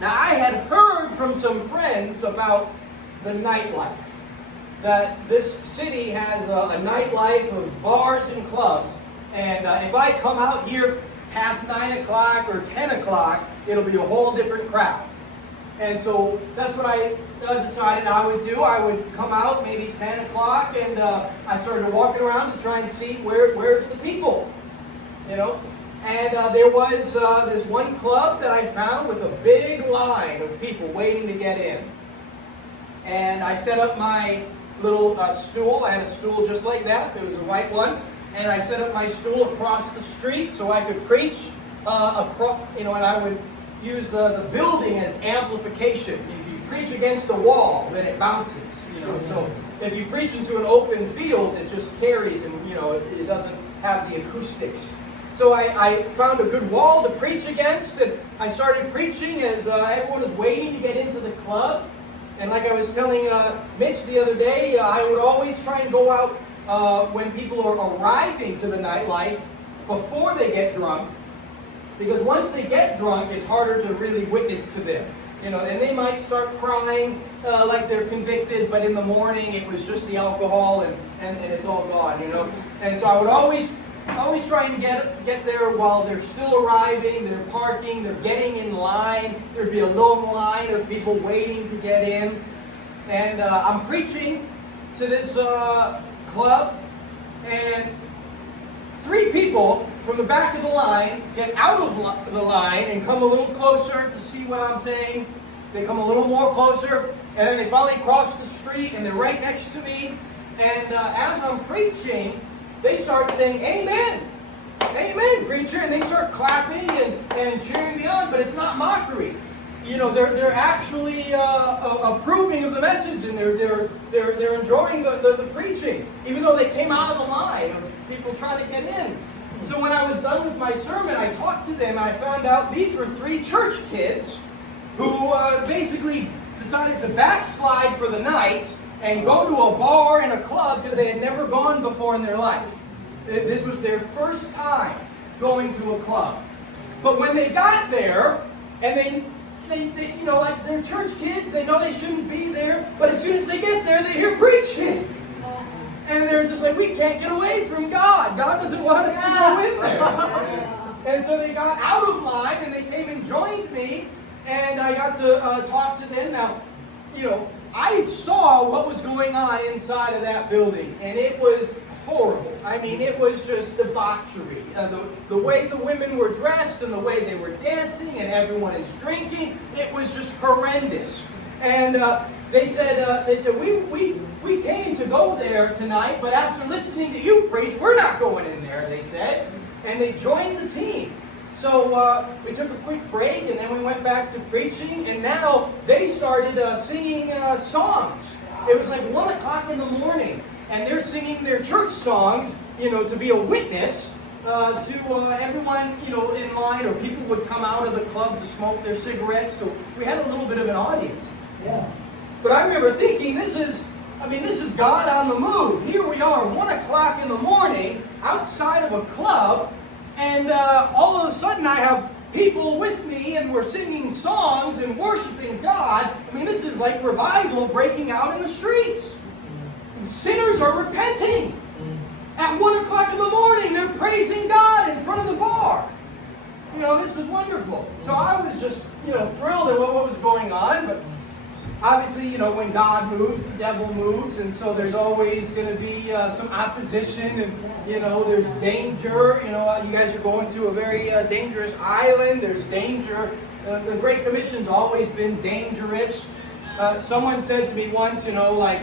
Now, I had heard from some friends about the nightlife, that this city has a nightlife of bars and clubs, and if I come out here past 9 o'clock or 10 o'clock, it'll be a whole different crowd. And so that's what I decided I would do. I would come out maybe 10 o'clock, and I started walking around to try and see where's the people, you know. And there was this one club that I found with a big line of people waiting to get in. And I set up my little stool. I had a stool just like that. It was a white one. And I set up my stool across the street so I could preach across, you know, and I would use the building as amplification. If you preach against the wall, then it bounces, you know. So if you preach into an open field, it just carries, and, you know, it doesn't have the acoustics. So I found a good wall to preach against, and I started preaching as everyone was waiting to get into the club. And like I was telling Mitch the other day, I would always try and go out when people are arriving to the nightlife before they get drunk. Because once they get drunk, it's harder to really witness to them. You know, and they might start crying like they're convicted, but in the morning it was just the alcohol and it's all gone, you know. And so I would always try and get there while they're still arriving, they're parking, they're getting in line. There'd be a long line of people waiting to get in. And I'm preaching to this club, and 3 people from the back of the line get out of the line and come a little closer to see what I'm saying. They come a little more closer, and then they finally cross the street, and they're right next to me. And as I'm preaching, they start saying, "Amen, amen, preacher," and they start clapping and cheering me on. But it's not mockery. You know, they're actually approving of the message, and they're enjoying the preaching, even though they came out of the line of people trying to get in. So when I was done with my sermon, I talked to them, and I found out these were 3 church kids who basically decided to backslide for the night and go to a bar and a club that they had never gone before in their life. This was their first time going to a club. But when they got there, and they you know, like they're church kids, they know they shouldn't be there, but as soon as they get there, they hear preaching. And they're just like, we can't get away from God. God doesn't want us to go in there. And so they got out of line, and they came and joined me, and I got to talk to them. Now, you know, I saw what was going on inside of that building, and it was horrible. I mean, it was just debauchery. The way the women were dressed and the way they were dancing, and everyone is drinking, it was just horrendous. And they said, we came to go there tonight, but after listening to you preach, we're not going in there, they said. And they joined the team. So we took a quick break, and then we went back to preaching, and now they started singing songs. It was like 1 o'clock in the morning, and they're singing their church songs, you know, to be a witness to everyone, you know, in line, or people would come out of the club to smoke their cigarettes. So we had a little bit of an audience. Yeah. But I remember thinking, this is God on the move. Here we are, 1 o'clock in the morning, outside of a club, and all of a sudden I have people with me, and we're singing songs and worshiping God. I mean, this is like revival breaking out in the streets. Sinners are repenting. At 1 o'clock in the morning, they're praising God in front of the bar. You know, this was wonderful. So I was just, you know, thrilled at what was going on, but obviously, you know, when God moves, the devil moves, and so there's always going to be some opposition, and, you know, there's danger. You know, you guys are going to a very dangerous island. There's danger. The Great Commission's always been dangerous. Someone said to me once, you know, like,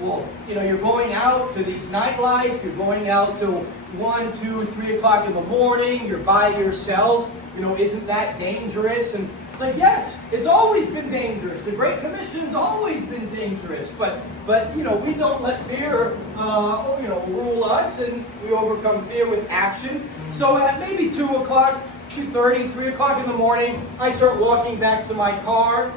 well, you know, you're going out to these nightlife, you're going out till 1, 2, 3 o'clock in the morning, you're by yourself, you know, isn't that dangerous? And it's like, yes, it's always been dangerous. The Great Commission's always been dangerous. But you know, we don't let fear, you know, rule us, and we overcome fear with action. So at maybe 2 o'clock, 2:30, 3 o'clock in the morning, I start walking back to my car.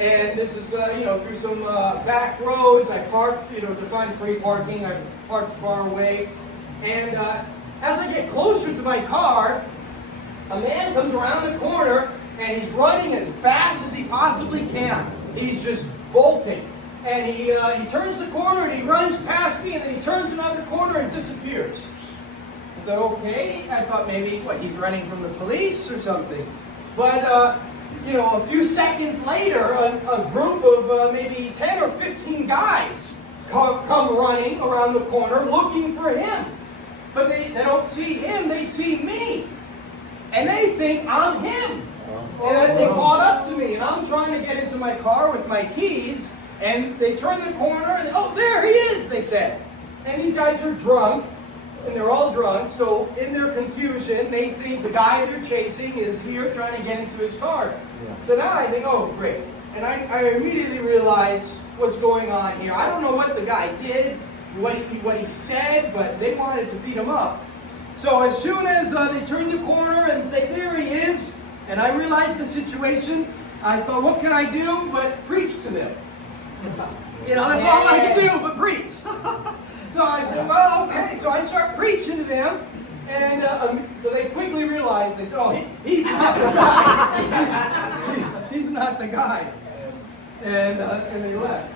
And this is, you know, through some back roads. I parked, you know, to find free parking. I parked far away. And as I get closer to my car, a man comes around the corner, and he's running as fast as he possibly can. He's just bolting. And he turns the corner and he runs past me, and then he turns another corner and disappears. I said, okay. I thought maybe, he's running from the police or something. But, a few seconds later, a group of maybe 10 or 15 guys come running around the corner looking for him. But they don't see him, they see me. And they think I'm him. And they caught up to me, and I'm trying to get into my car with my keys, and they turn the corner, and oh, there he is, they said. And these guys are drunk, and they're all drunk, so in their confusion, they think the guy they're chasing is here trying to get into his car. Yeah. So now I think, oh, great. And I immediately realize what's going on here. I don't know what the guy did, what he said, but they wanted to beat him up. So as soon as they turn the corner and say, there he is, and I realized the situation, I thought, what can I do but preach to them? That's all I can do but preach. So I said, well, okay. So I start preaching to them, and so they quickly realized, they said, oh, he's not the guy. He's not the guy. And they left.